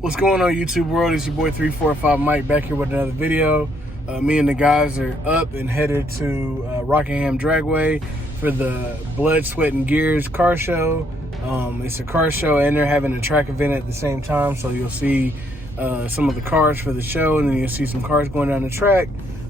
What's going on, YouTube world? It's your boy 345 Mike back here with another video. Me and the guys are up and headed to Rockingham Dragway for the Blood, Sweat, and Gears car show. It's a car show and they're having a track event at the same time, so you'll see some of the cars for the show, and then you'll see some cars going down the track.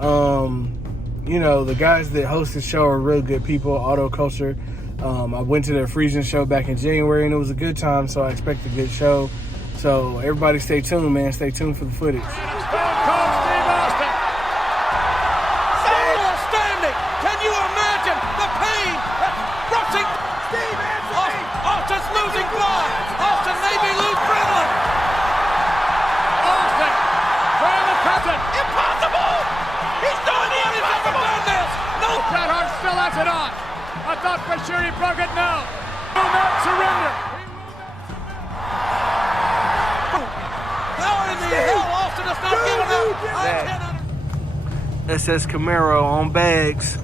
You know, the guys that host the show are really good people, Auto Culture. I went to their Frisian show back in January and it was a good time, so I expect a good show. So everybody stay tuned, man. Stay tuned for the footage. Outstanding! Can you imagine the pain that rushing Austin's losing blood. Austin maybe lose Brennan. Austin trying to cut it. Impossible! He's doing the impossible! Done this! No! Bret Hart still has it on. I thought for sure he broke it. No. He will not surrender. How in the hell Austin is not giving up? That says Camaro on bags.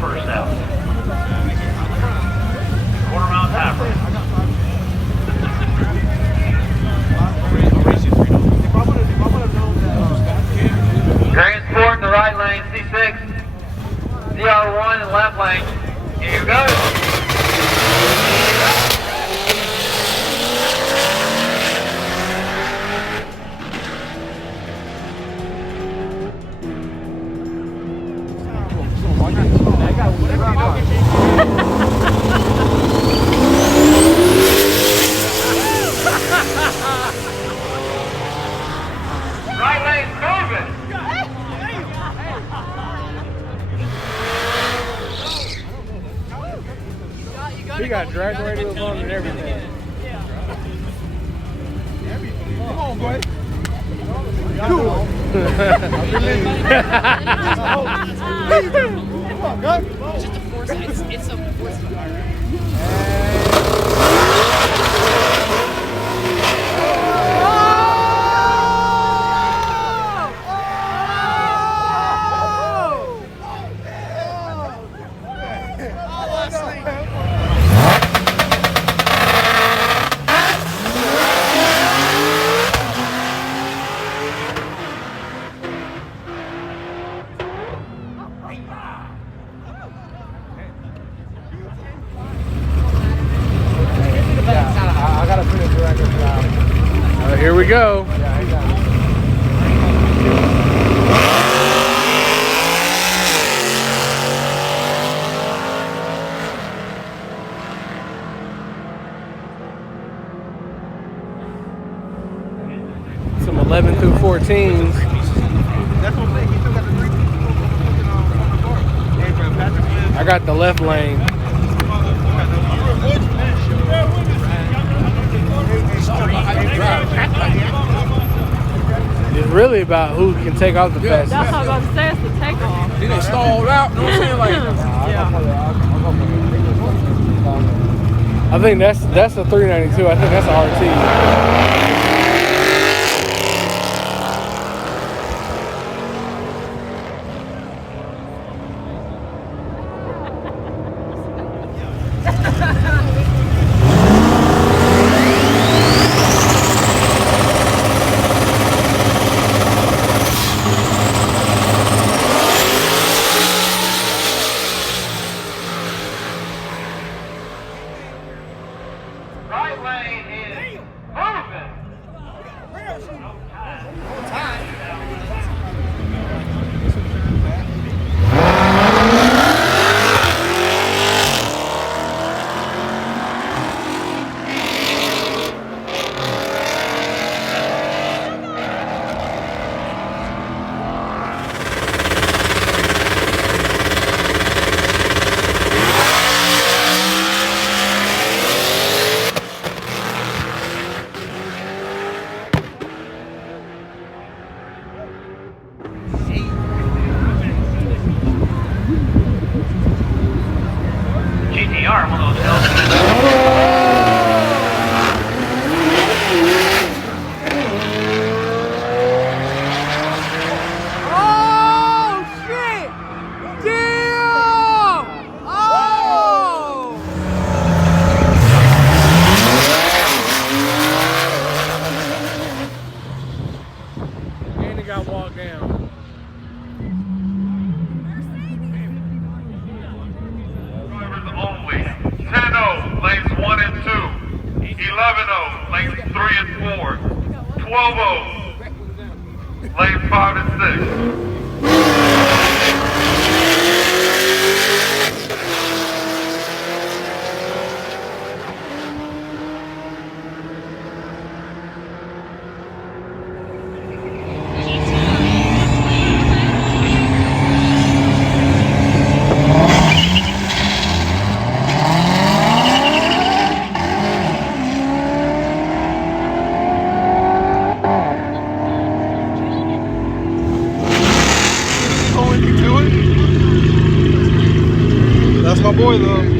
first out. Quarter mile timer. Transport in the right lane, C6, CR1 in left lane. Here you go. Right lane's moving. He got Dragway to the and everything. Come on, boy. Come on, go. It's just a force. It's a force environment. I gotta finish the record now. Here we go. Yeah, I got it. Some 11 through 14s. That's what I'm saying. He still got the 3 people on the board. Hey, bro, Patrick Smith. I got the left lane. It's really about who can take off the fastest. That's what I was about to say, it's the takeoff. Then they stalled out. You know what I'm saying? Like, I think that's a 392. I think that's a RT. Right lane is moving. GTR, one of those Oh, shit! Damn! Oh! And he got walked down. drivers only. 10-0, lanes 1 and 2. 11-0, lanes 3 and 4. 12-0, lanes 5 and 6. That's my boy, though.